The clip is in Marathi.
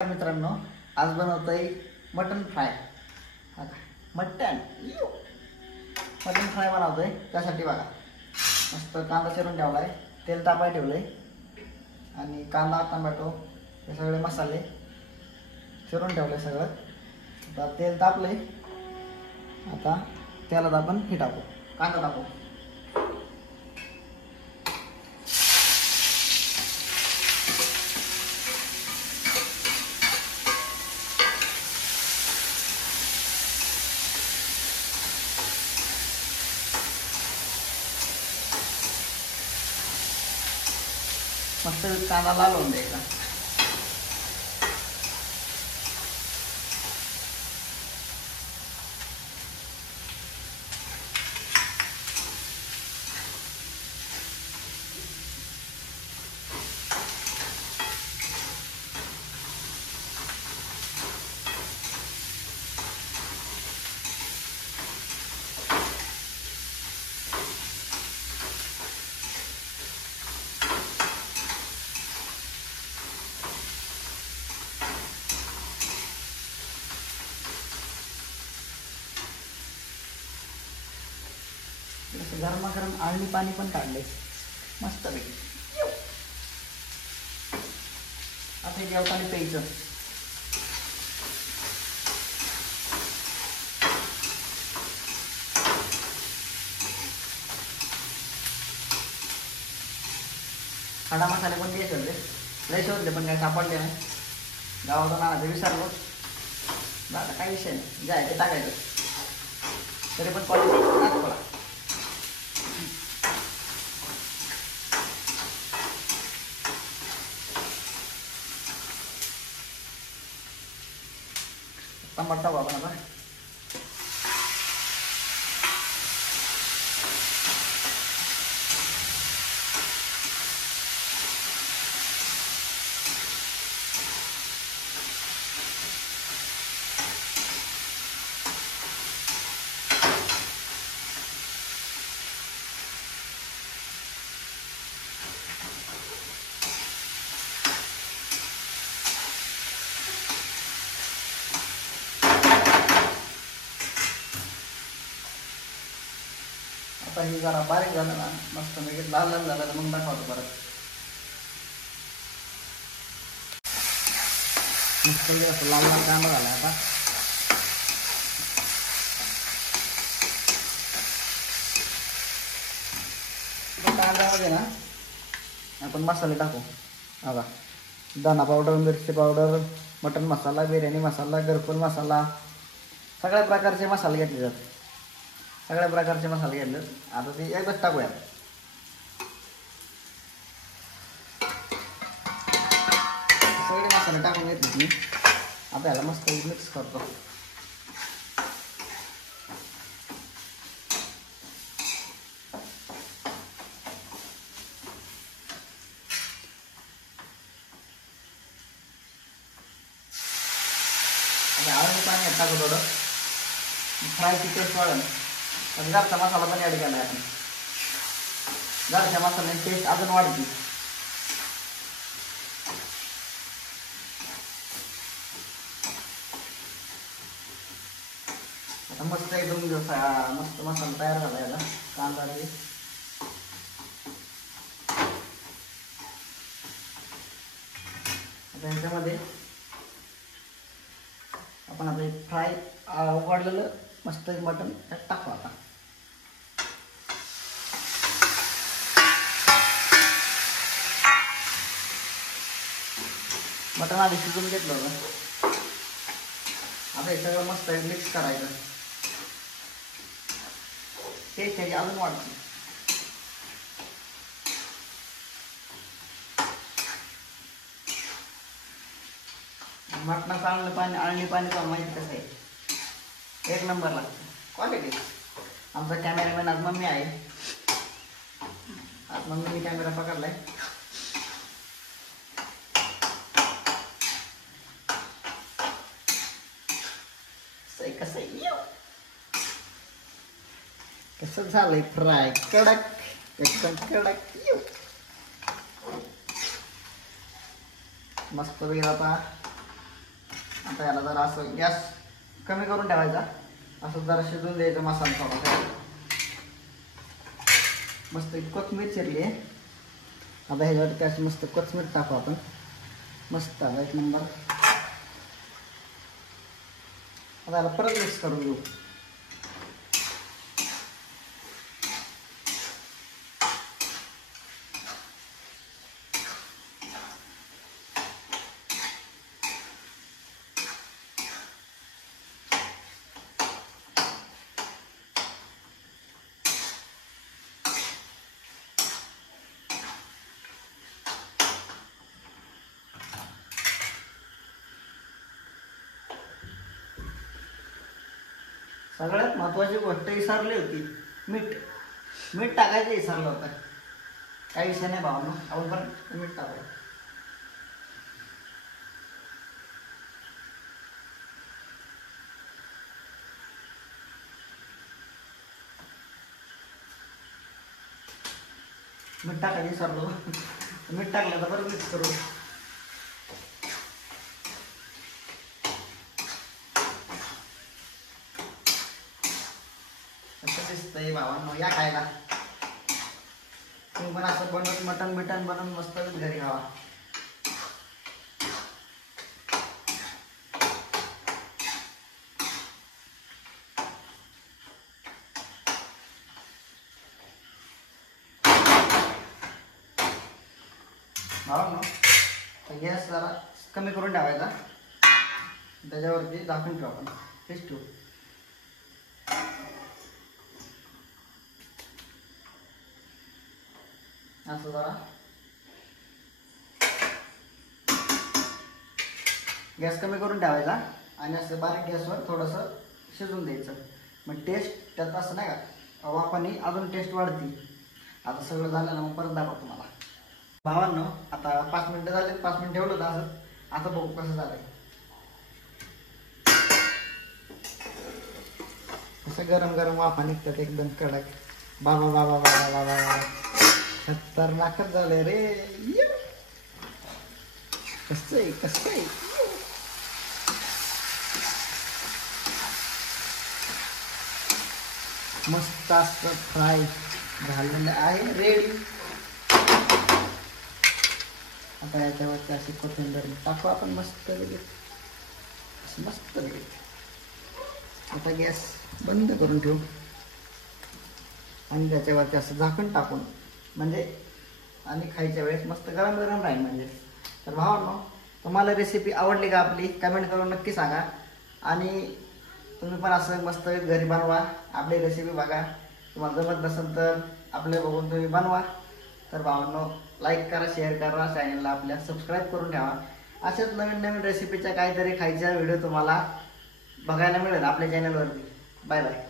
मित्रांनो, आज बनवतोय मटन फ्राय. मटन फ्राय बनवतोय. त्यासाठी बघा, मस्त कांदा चिरून ठेवलाय, तेल तापाय ठेवलंय आणि कांदा टोमॅटो हे सगळे मसाले चिरून ठेवले सगळं. आता तेल तापलंय. आता तेलात आपण हे टाकू, कांदा टाकू. मस्त कांदा लाल होऊन द्यायचा. गरमागरम आळणी पाणी पण काढले मस्त पैकी. आता जेवताना प्यायचं. खडा मसाले पण घ्यायचे होते, लय शोधले पण काय सापडले नाही. गावातून आणायचं विसरलो. आता काही विषय नाही, जे ते टाकायचं. तरी पण क्वालिटी दाखवा. टमाटा टाकू आपण आता. आता हे जरा बारीक झालं ना, मस्त म्हणजे लाल लाल झालं तर मग दाखवतो परत. मस्त असं लाल लाल कांदा झाला. आता कांद्यामध्ये ना आपण मसाले टाकू. बघा, धना पावडर, मिरची पावडर, मटन मसाला, बिर्याणी मसाला, घरकुल मसाला, सगळ्या प्रकारचे मसाले घेतले जातात. सगळ्या प्रकारचे मसाले घेतले. आता ते एकच टाकूया. सगळे मसाले टाकून घेतले मी. आता याला मस्त मिक्स करतो. आळणी पाणी टाकू थोडं, फ्रायची टेस्ट वाढेल. घरचा मसाला पण ॲड केला आहे आपण. घरच्या मसाल्याची टेस्ट अजून वाढते. आता मस्त एकदम मस्त मसाला तयार झाला याला. कांदा आता ह्याच्यामध्ये आपण आता फ्राय उघडलेलं मस्त मटन त्यात टाकू. आता मटन आधी शिजून घेतलं होतं. आता हे सगळं मस्त मिक्स करायचं. टेस्ट त्याची अजून वाढते. मटणाचं आळणी पाणी तर माहिती कसं आहे, एक नंबर लागतं. क्वालिटी. आमचा कॅमेरामॅन आज मम्मी आहे. आज मम्मीने कॅमेरा पकडलाय. कसं झालंय फ्राय, कडक एकदम कडक. मस्त वेळ आता आता याला जरा असं गॅस कमी करून ठेवायचा, असं जरा शिजून द्यायचं मसाला थोडासा. मस्त कोथिंबीर चिरली आहे. आता ह्याच्यावरती अशी मस्त कोथिंबीर टाकू आपण. मस्त आला एक नंबर. आता याला परत मिक्स करून घेऊ. सगळ्यात महत्त्वाची गोष्ट विसरली होती, मीठ. मीठ टाकायचं विसरलं होतं. काही विषय नाही भावांनो, आपण पण मीठ टाकू. मीठ टाकायचं विसरलो. मीठ टाकलं तर बरं मिक्स करू. दिसतंय भावांनो, या खायला. तुम्ही पण असं बनवून मटण बिटन बनवून मस्त घरी खावा. भावांनो, गॅस जरा कमी करून ठेवायचा. त्याच्यावरती झाकून ठेवू आपण. हेच ठेवू. असं जरा गॅस कमी करून ठेवायचा आणि असं बारीक गॅसवर थोडंसं शिजून द्यायचं. मग टेस्ट त्यात असं नाही का, वाफाने अजून टेस्ट वाढते. आता सगळं झालं ना, मग परत दाखवतो तुम्हाला. भावांनो, आता 5 मिनिटं झाले. 5 मिनिटं ठेवलं होतं असं. आता बघू कसं झालंय. असं गरम गरम वाफा निघतात एकदम कडक. बाबा बाबा बाबा बाबा बाबा, खतरनाकच झालंय रे. कसं आहे कसं आहे. मस्त असं फ्राय झालेलं आहे, रेडी. आता याच्यावरती अशी कोथिंबीर टाकू आपण मस्त लगेच. मस्त लगेच. आता गॅस बंद करून ठेवू आणि त्याच्यावरती असं झाकण टाकून, म्हणजे आणि खायच्या वेळेस मस्त गरम गरम राहील म्हणजे. तर भावांनो, तुम्हाला रेसिपी आवडली का आपली, कमेंट करून नक्की सांगा. आणि तुम्ही पण असं मस्त घरी बनवा. आपली रेसिपी बघा. तुम्हाला जमत नसेल तर आपले बघून तुम्ही बनवा. तर भावांनो, लाईक करा, शेअर करा, चॅनलला आपल्या सबस्क्राईब करून ठेवा. अशाच नवीन नवीन रेसिपीच्या काहीतरी खायच्या व्हिडिओ तुम्हाला बघायला मिळेल आपल्या चॅनलवरती. Bye bye.